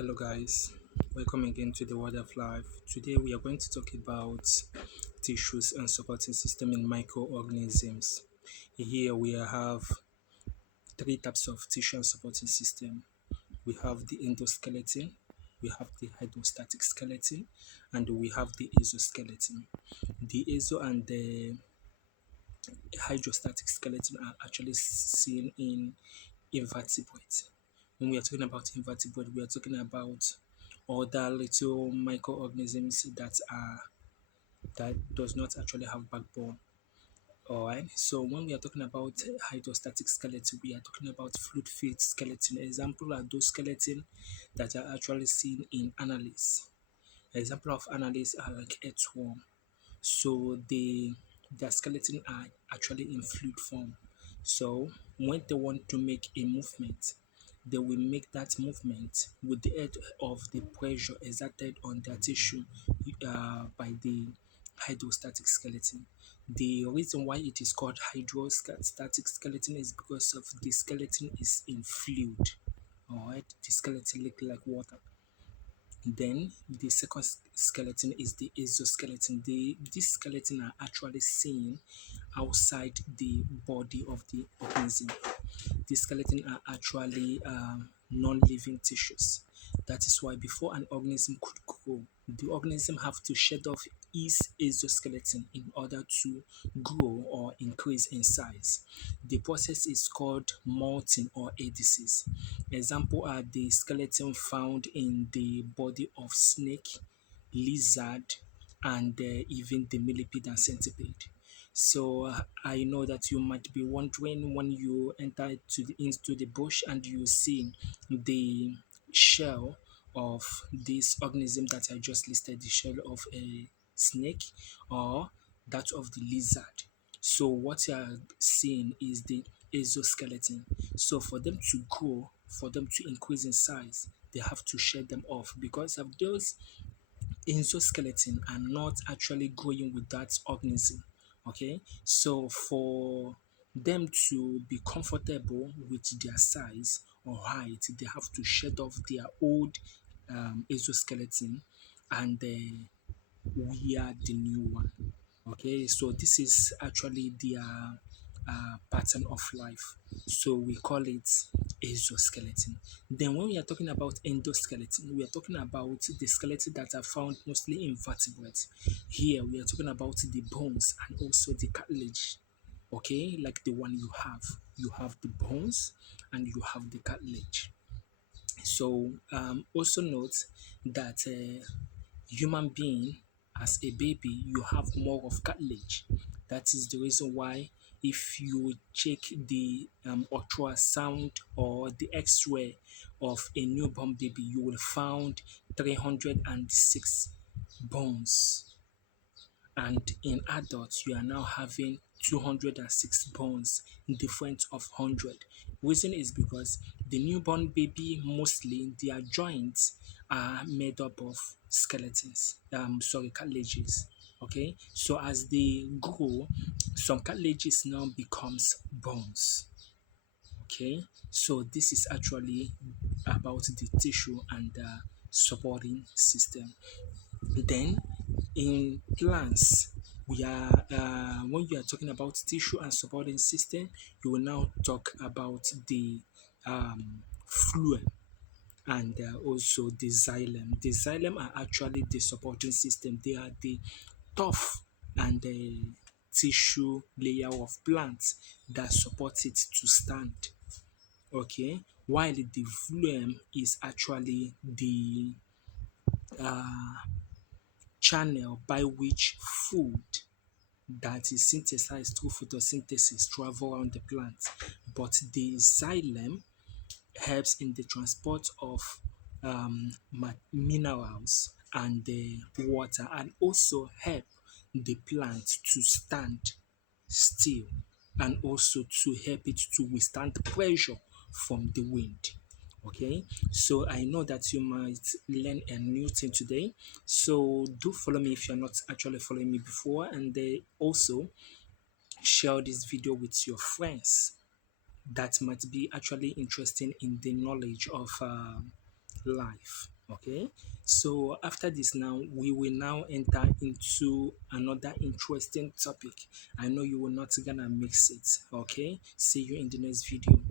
Hello, guys. Welcome again to the World of Life. Today, we are going to talk about tissues and supporting system in microorganisms. Here, we have three types of tissue and supporting system. We have the endoskeleton, we have the hydrostatic skeleton, and we have the exoskeleton. The exo and the hydrostatic skeleton are actually seen in invertebrates. When we are talking about invertebrate, we are talking about other little microorganisms that does not actually have backbone. Alright, so when we are talking about hydrostatic skeleton, we are talking about fluid-filled skeleton. Example are those skeleton that are actually seen in annelids. Example of annelids are like earthworm. So their skeleton are actually in fluid form. So when they want to make a movement, they will make that movement with the aid of the pressure exerted on their tissue by the hydrostatic skeleton. The reason why it is called hydrostatic skeleton is because of the skeleton is in fluid. Alright, the skeleton look like water. Then the second skeleton is the exoskeleton. This skeleton are actually seen outside the body of the organism. The skeleton are actually non-living tissues. That is why before an organism could grow, the organism have to shed off its exoskeleton in order to grow or increase in size. The process is called molting or adhesis. Example are the skeleton found in the body of snake, lizard, and even the millipede and centipede. So I know that you might be wondering when you enter into the bush and you see the shell of this organism that I just listed, the shell of a snake or that of the lizard. So what you are seeing is the exoskeleton. So for them to grow, for them to increase in size, they have to shed them off because of those exoskeleton are not actually growing with that organism. Okay, so for them to be comfortable with their size or height, they have to shed off their old exoskeleton and wear the new one. Okay, so this is actually their pattern of life. So we call it exoskeleton. Then when we are talking about endoskeleton, we are talking about the skeleton that are found mostly in vertebrates. Here we are talking about the bones and also the cartilage. Okay, like the one you have. You have the bones and you have the cartilage. So also note that human being as a baby you have more of cartilage. That is the reason why if you check the ultrasound or the x-ray of a newborn baby you will find 306 bones, and in adults you are now having 206 bones different of 100. Reason is because the newborn baby mostly their joints are made up of skeletons, cartilages. Okay, so as they grow some cartilages now becomes bones. Okay, so this is actually about the tissue and the supporting system. Then in plants, we are when you are talking about tissue and supporting system, you will now talk about the phloem and also the xylem. The xylem are actually the supporting system. They are the tough and the tissue layer of plants that support it to stand. Okay, while the phloem is actually the uh, channel by which food that is synthesized through photosynthesis travel around the plant. But the xylem helps in the transport of minerals and the water and also help the plant to stand still and also to help it to withstand pressure from the wind. Okay, so I know that you might learn a new thing today. So do follow me if you're not actually following me before, and also share this video with your friends that might be actually interested in the knowledge of life. Okay, so after this now we will now enter into another interesting topic. I know you will not gonna mix it. Okay, see you in the next video.